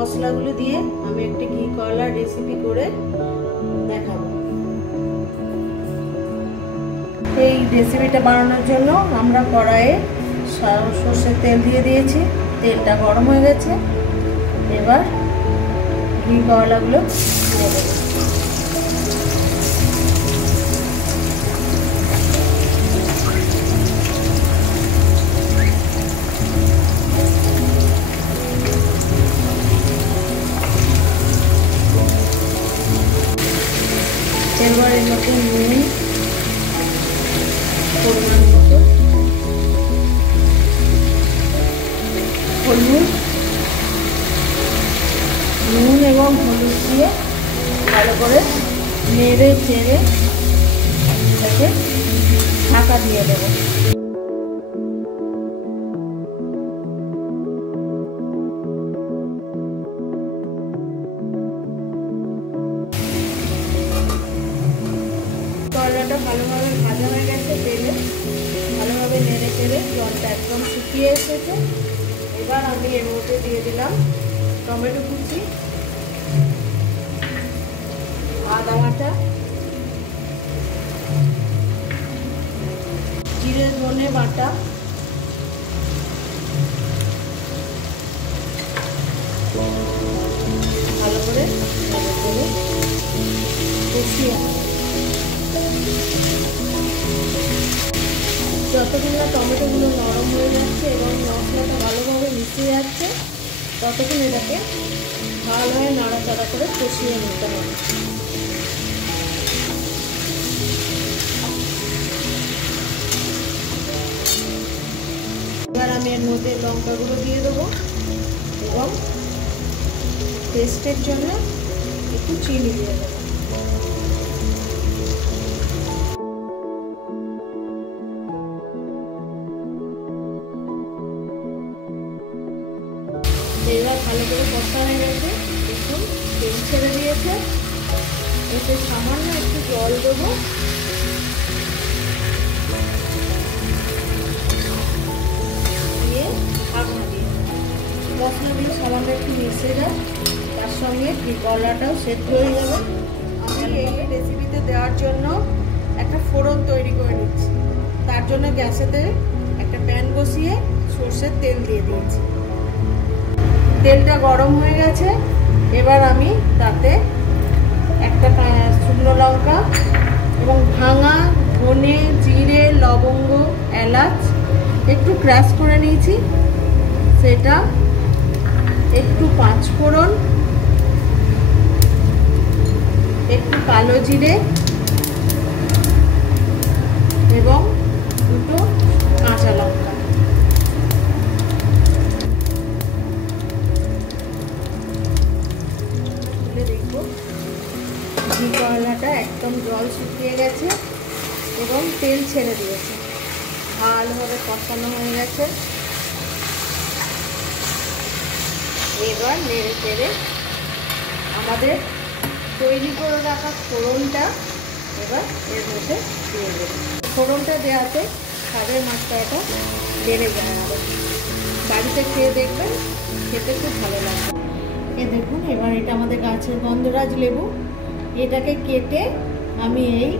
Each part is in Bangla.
মশলাগুলো দিয়ে আমি একটা ঘি করলার রেসিপি করে দেখাবো। এই রেসিপিটা বানানোর জন্য আমরা কড়াইয়ে সর্ষের তেল দিয়ে দিয়েছি। তেলটা গরম হয়ে গেছে, এবার ঘি করলাগুলো দিয়ে দেবো। এবার এর মধ্যে নুন পরিমাণ মতো, হলুদ, নুন এবং হলুদ দিয়ে ভালো করে নেড়ে চেড়ে এটাকে ঢাকা দিয়ে দেবো। করলাটা ভালোভাবে ভাজা হয়ে গেছে, তেলে ভালোভাবে নেড়ে চেড়ে জলটা একদম শুকিয়ে এসেছে। এবার আমি এর মধ্যে দিয়ে দিলাম টমেটো কুচি, আদা বাটা, জিরে ধনে বাটা, ভালো করে কষিয়ে যতক্ষণ না টমেটোগুলো নরম হয়ে যাচ্ছে এবং মশলাটা ভালোভাবে মিশে যাচ্ছে ততক্ষণ এটাকে ভালোভাবে নাড়াচাড়া করে কষিয়ে নিতে হবে। এবার আমি এর মধ্যে লঙ্কা গুঁড়ো দিয়ে দেবো এবং টেস্টের জন্য একটু চিনি দিয়ে দেবো। এবার ভালো করে কষা হয়ে গেছে, দেখুন তেল ছেড়ে দিয়েছে। এতে সামান্য একটু জল দেবো, দিয়ে ঢাকনা দিয়ে মশলা দিয়ে সামান্য একটু মিশে যায়, তার সঙ্গে করলাটাও সেদ্ধ হয়ে যাবে। আমি এই রেসিপিতে দেওয়ার জন্য একটা ফোড়ন তৈরি করে নিচ্ছি। তার জন্য গ্যাসেতে একটা প্যান বসিয়ে সর্ষের তেল দিয়ে দিয়েছি। তেলটা গরম হয়ে গেছে, এবার আমি তাতে একটা শুকনো লঙ্কা এবং ভাঙা ধনে, জিরে, লবঙ্গ, এলাচ একটু ক্রাশ করে নিয়েছি, সেটা একটু পাঁচফোড়ন, একটু কালো জিরে এবং দুটো কাঁচা লঙ্কা। ঘি করলাটা একদম জল শুকিয়ে গেছে এবং তেল ছেড়ে দিয়েছে, ভালোভাবে কষানো হয়ে গেছে। এবার নেড়ে চেড়ে আমাদের তৈরি করে রাখা ফোড়নটা এবার এর মধ্যে দিয়ে দেবো। ফোড়নটা দেওয়াতে স্বাদের মাত্রাটা বেড়ে যায়, আরও বাড়িতে খেয়ে দেখবেন, খেতে খুব ভালো লাগবে। এ দেখুন, এবার এটা আমাদের গাছের গন্ধরাজ লেবু, এটাকে কেটে আমি এই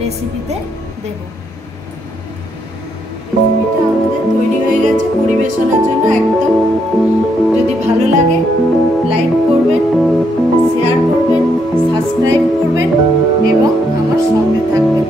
রেসিপিতে দেব। রেসিপিটা আমাদের তৈরি হয়ে গেছে পরিবেশনের জন্য একদম। যদি ভালো লাগে লাইক করবেন, শেয়ার করবেন, সাবস্ক্রাইব করবেন এবং আমার সঙ্গে থাকবেন।